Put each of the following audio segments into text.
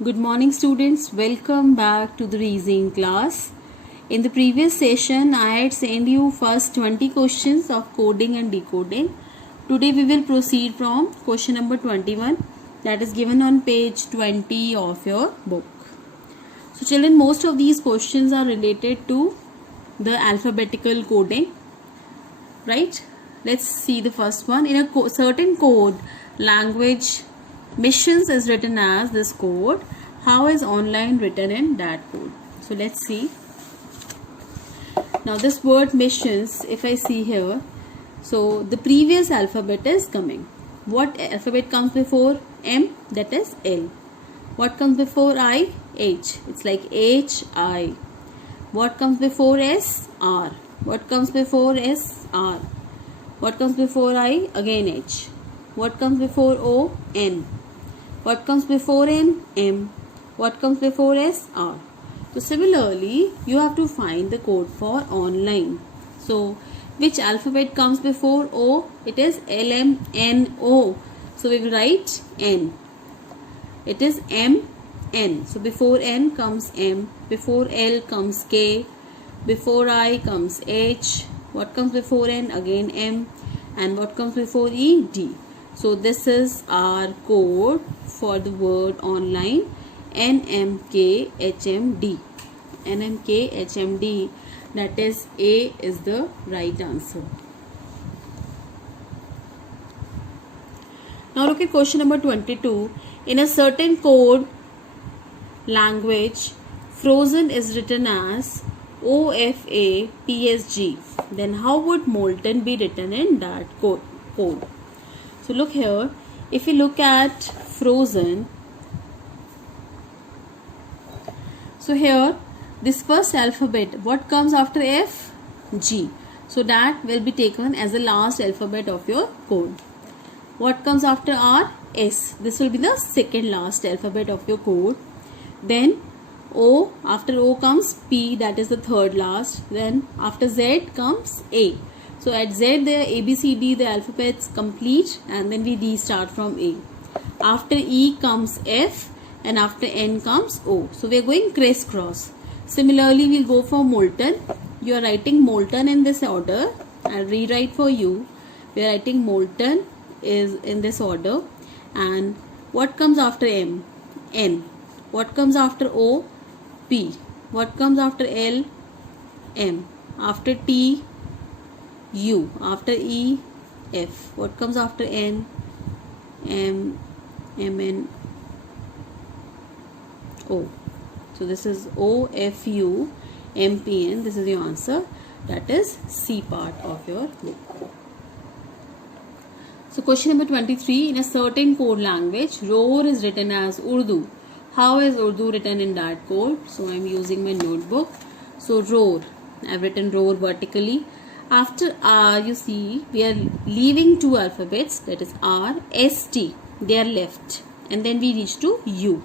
Good morning students, welcome back to the reasoning class. In the previous session, I had sent you first 20 questions of coding and decoding. Today we will proceed from question number 21 that is given on page 20 of your book. So children, most of these questions are related to the alphabetical coding, right? Let's see the first one. In a certain code language, missions is written as this code. How is online written in that code? So let's see. Now this word missions, if I see here, so the previous alphabet is coming. What alphabet comes before M? That is L. What comes before I? H. It's like H, I. What comes before S? R. What comes before S? R. What comes before I? Again H. What comes before O? N. What comes before N? M. What comes before S? R. So similarly, you have to find the code for online. So which alphabet comes before O? It is L, M, N, O. So we will write N. It is M, N. So before N comes M. Before L comes K. Before I comes H. What comes before N? Again M. And what comes before E? D. So this is our code for the word online. NMKHMD. NMKHMD. That is A is the right answer. Now look at question number 22. In a certain code language, frozen is written as OFAPSG. Then how would molten be written in that code? So look here. If you look at frozen, so here this first alphabet, what comes after F? G. So that will be taken as the last alphabet of your code. What comes after R? S. This will be the second last alphabet of your code. Then O, after O comes P, that is the third last. Then after Z comes A. So at Z the A, B, C, D, the alphabets complete, and then we restart from A. After E comes F, and after N comes O. So we are going crisscross. Similarly, we'll go for molten. You are writing molten in this order. I'll rewrite for you. We are writing molten is in this order. And what comes after M? N. What comes after O? P. What comes after L? M. After T? U. After E? F. What comes after N? M. N. O. So this is O, F, U, M, P, N. This is your answer. That is C part of your book. So question number 23. In a certain code language, roar is written as Urdu. How is Urdu written in that code? So I am using my notebook. So roar. I have written roar vertically. After R, you see, we are leaving two alphabets. That is R, S, T. They are left. And then we reach to U.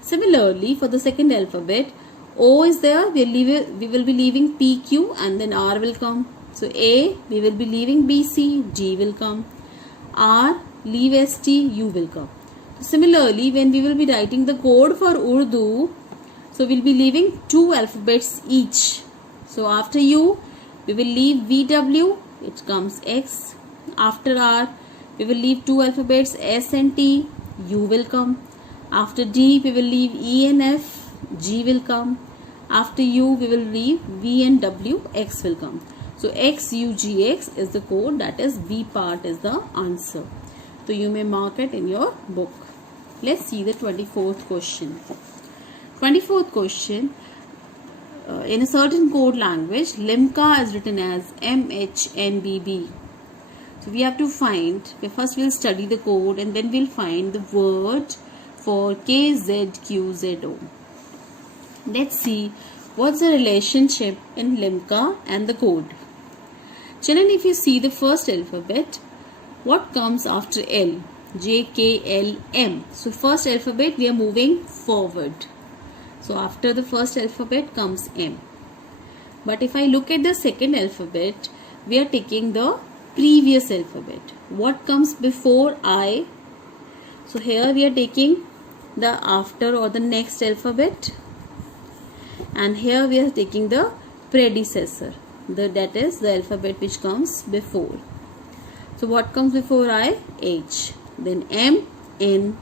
Similarly, for the second alphabet, O is there, we will be leaving P, Q, and then R will come. So A, we will be leaving B, C, D will come. R, leave S, T, U will come. Similarly, when we will be writing the code for Urdu, so we will be leaving two alphabets each. So after U, we will leave VW, it comes X. After R, we will leave two alphabets S and T, U will come. After D, we will leave E and F, G will come. After U, we will leave V and W, X will come. So X, U, G, X is the code, that is B part is the answer. So you may mark it in your book. Let's see the 24th question. 24th question. In a certain code language, Limca is written as MHNBB. So we have to find, first we'll study the code and then we'll find the word for KZQZO. Let's see what's the relationship in Limca and the code. Children, if you see the first alphabet, what comes after L? J, K, L, M. So first alphabet we are moving forward. So after the first alphabet comes M. But if I look at the second alphabet, we are taking the previous alphabet. What comes before I? So here we are taking the after or the next alphabet, and here we are taking the predecessor, that is the alphabet which comes before. So what comes before I? H. Then M, N.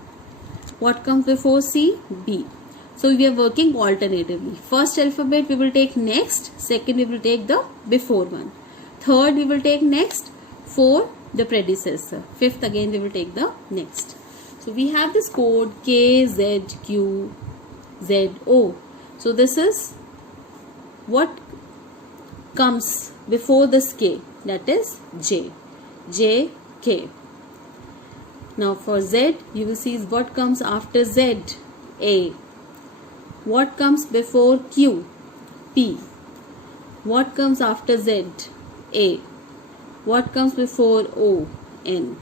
What comes before C? B. So we are working alternatively. First alphabet we will take next, second we will take the before one, third we will take next, fourth the predecessor, fifth again we will take the next. So we have this code K, Z, Q, Z, O. So this is what comes before this K, that is J. J, K. Now for Z, you will see what comes after Z, A. What comes before Q, P. What comes after Z, A. What comes before O, N.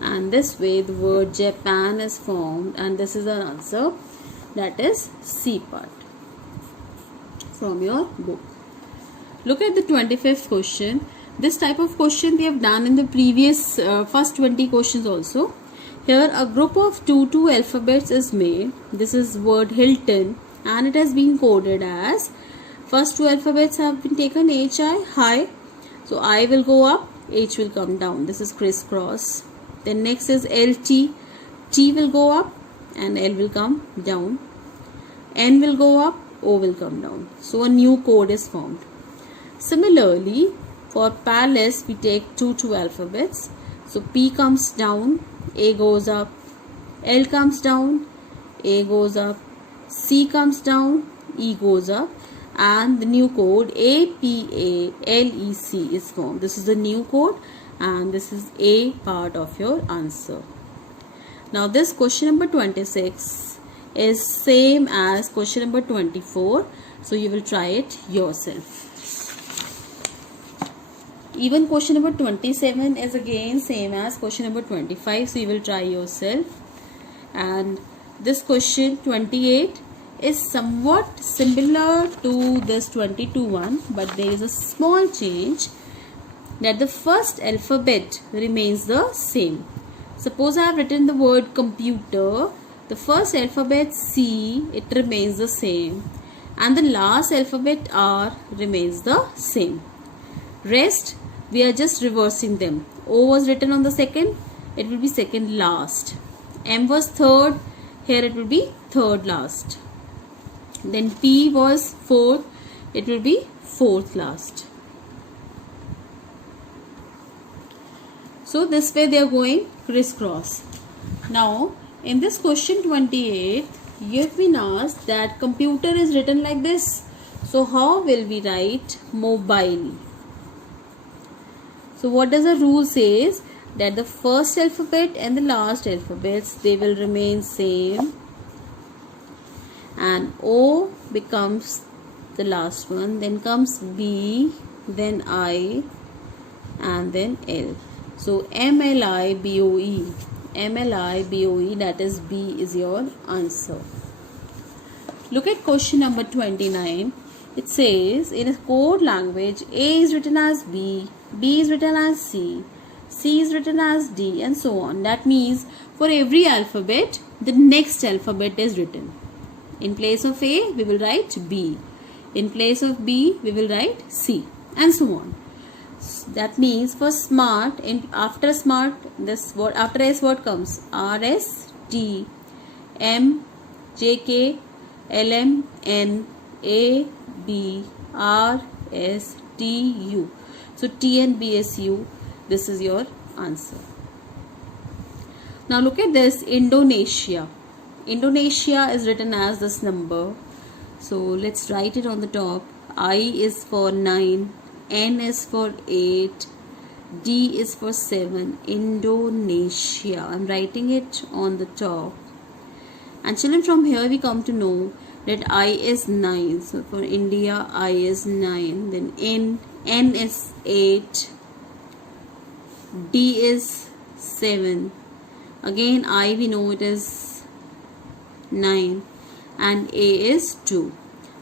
And this way the word Japan is formed, and this is our answer, that is C part from your book. Look at the 25th question. This type of question we have done in the previous first 20 questions also. Here a group of two alphabets is made. This is word Hilton, and it has been coded as, first two alphabets have been taken HI, high. So I will go up, H will come down. This is crisscross. Then next is LT. T will go up and L will come down. N will go up, O will come down. So a new code is formed. Similarly, for palace we take two alphabets. So P comes down, A goes up. L comes down, A goes up. C comes down, E goes up. And the new code APALEC is formed. This is the new code, and this is A part of your answer. Now this question number 26 is same as question number 24. So you will try it yourself. Even question number 27 is again same as question number 25. So you will try yourself. And this question 28 is somewhat similar to this 22 one, but there is a small change, that the first alphabet remains the same. Suppose I have written the word computer, the first alphabet C, it remains the same, and the last alphabet R remains the same. Rest we are just reversing them. O was written on the second, it will be second last. M was third, here it will be third last. Then P was fourth, it will be fourth last. So this way they are going crisscross. Now in this question 28, you have been asked that computer is written like this. So how will we write mobile? So what does the rule says? That the first alphabet and the last alphabets, they will remain same, and O becomes the last one, then comes B, then I, and then L. So MLIBOE, MLIBOE, that is B is your answer. Look at question number 29. It says in a code language, A is written as B, B is written as C, C is written as D, and so on. That means for every alphabet, the next alphabet is written. In place of A, we will write B. In place of B, we will write C, and so on. That means for smart, after smart, this word after S what comes? R S T M J K L M N A B R S T U. So T N B S U. This is your answer. Now look at this, Indonesia. Indonesia is written as this number. So let's write it on the top. I is for 9, N is for 8, D is for 7. Indonesia. I'm writing it on the top. And children, from here we come to know that I is 9. So for India, I is 9. Then N is 8. D is 7. Again I, we know it is 9, and A is 2.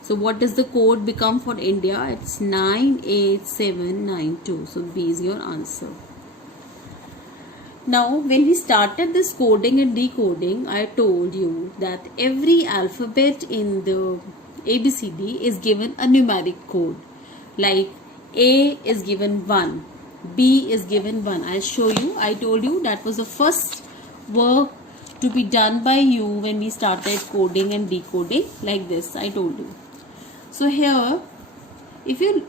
So what does the code become for India? It's 98792. So B is your answer. Now, when we started this coding and decoding, I told you that every alphabet in the ABCD is given a numeric code. Like A is given 1, B is given 1. I'll show you. I told you that was the first work to be done by you when we started coding and decoding, like this. I told you. So here, if you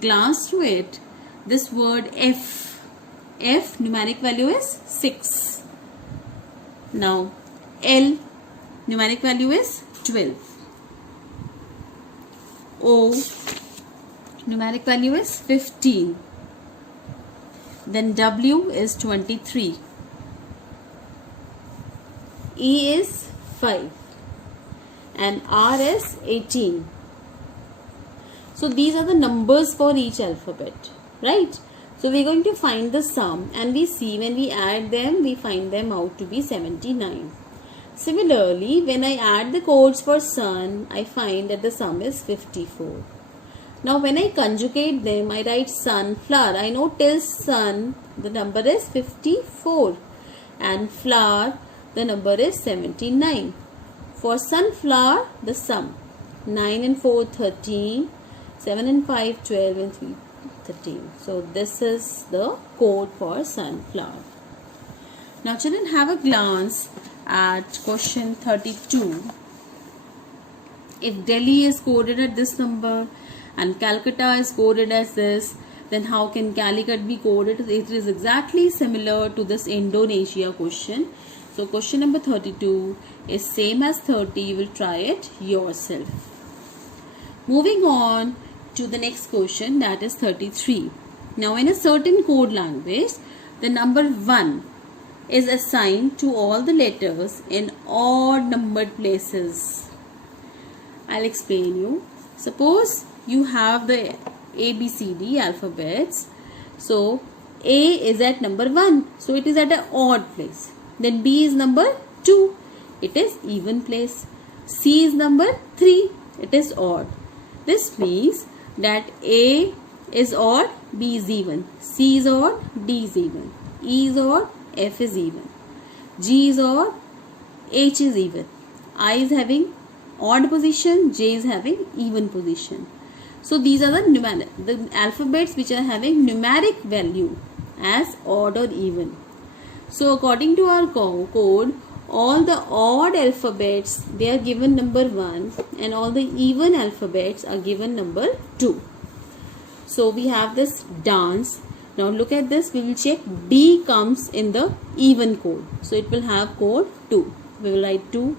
glance through it, this word F numeric value is 6. Now L numeric value is 12. O numeric value is 15. Then W is 23. E is 5. And R is 18. So these are the numbers for each alphabet, right? So we're going to find the sum, and we see when we add them, we find them out to be 79. Similarly, when I add the codes for sun, I find that the sum is 54. Now when I conjugate them, I write sunflower. I know till sun, the number is 54. And flower, the number is 79. For sunflower, the sum 9 and 4, 13. 7 and 5, 12 and 3, 13. So this is the code for sunflower. Now children, have a glance at question 32. If Delhi is coded at this number and Calcutta is coded as this, then how can Calicut be coded? It is exactly similar to this Indonesia question. So question number 32 is same as 30. You will try it yourself. Moving on to the next question, that is 33. Now in a certain code language, the number 1 is assigned to all the letters in odd numbered places. I'll explain you. Suppose you have the ABCD alphabets. So A is at number 1. So it is at an odd place. Then B is number 2. It is even place. C is number 3. It is odd. This means that A is odd, B is even, C is odd, D is even, E is odd, F is even, G is odd, H is even, I is having odd position, J is having even position. So these are the alphabets which are having numeric value as odd or even. So according to our code, all the odd alphabets, they are given number 1, and all the even alphabets are given number 2. So we have this dance. Now look at this. We will check D comes in the even code. So it will have code 2. We will write 2.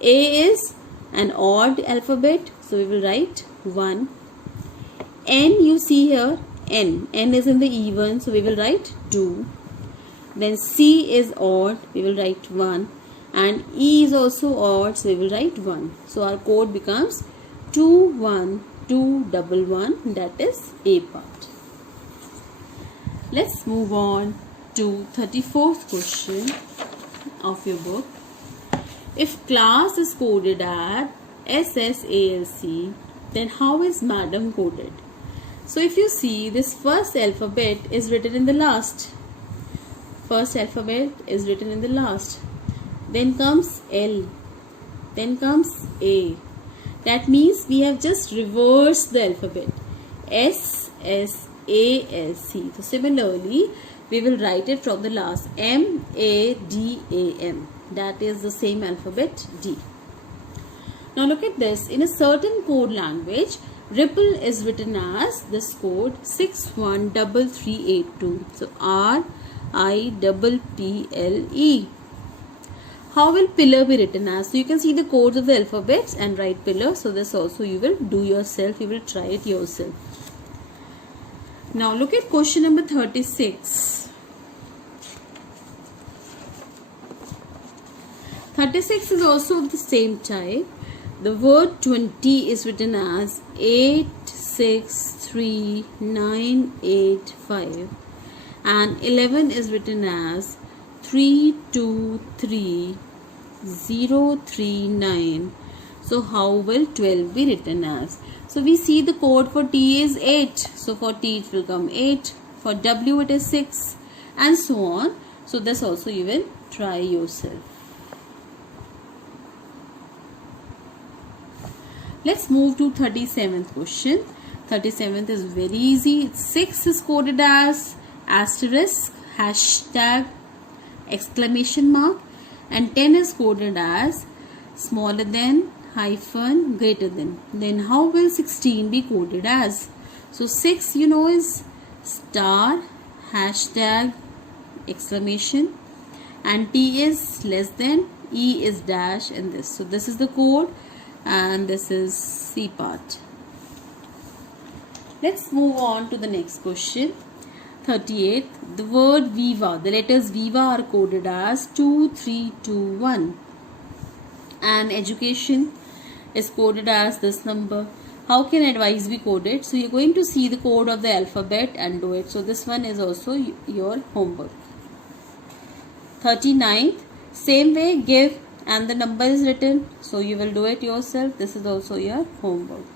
A is an odd alphabet. So we will write 1. N, you see here, N is in the even. So we will write 2. Then C is odd. We will write 1. And E is also odd, so we will write 1. So our code becomes 2 1 2 1 1. That is A part. Let's move on to 34th question of your book. If class is coded at SSALC, then how is madam coded? So if you see, this first alphabet is written in the last. First alphabet is written in the last. Then comes L, then comes A. That means we have just reversed the alphabet. S, S, A, S, C. So similarly, we will write it from the last. M, A, D, A, M. That is the same alphabet D. Now look at this. In a certain code language, Ripple is written as this code 613382. So RIPPLE. How will pillar be written as? So you can see the codes of the alphabets and write pillar. So this also you will do yourself. You will try it yourself. Now look at question number 36. 36 is also of the same type. The word 20 is written as 863985 and 11 is written as 323039. So how will 12 be written as? So we see the code for T is 8. So for T it will come 8. For W it is 6 and so on. So this also you will try yourself. Let's move to 37th question. 37th is very easy. 6 is coded as asterisk, hashtag, exclamation mark, and 10 is coded as smaller than, hyphen, greater than. Then how will 16 be coded as? So 6 you know is star, hashtag, exclamation, and T is less than, E is dash, and this. So this is the code, and this is C part. Let's move on to the next question. 38th, the word Viva, the letters Viva are coded as 2321, and education is coded as this number. How can advice be coded? So you're going to see the code of the alphabet and do it. So this one is also your homework. 39th, same way, give and the number is written, so you will do it yourself. This is also your homework.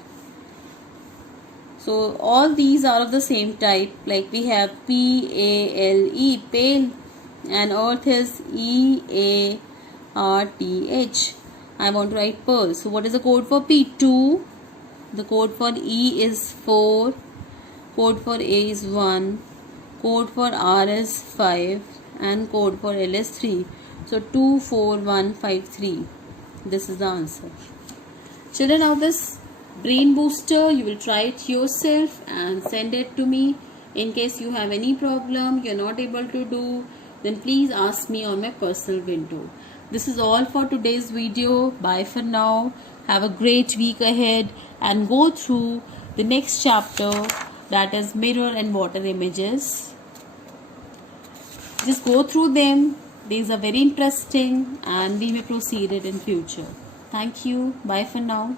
So all these are of the same type, like we have P-A-L-E, pale, and earth is E-A-R-T-H. I want to write pearl. So what is the code for P? 2. The code for E is 4. Code for A is 1. Code for R is 5. And code for L is 3. So 2, 4, 1, 5, 3. This is the answer. Children, now this brain booster, you will try it yourself and send it to me. In case you have any problem you're not able to do, then please ask me on my personal window. This is all for today's video. Bye for now. Have a great week ahead and go through the next chapter, that is mirror and water images. Just go through them. These are very interesting and we may proceed it in future. Thank you. Bye for now.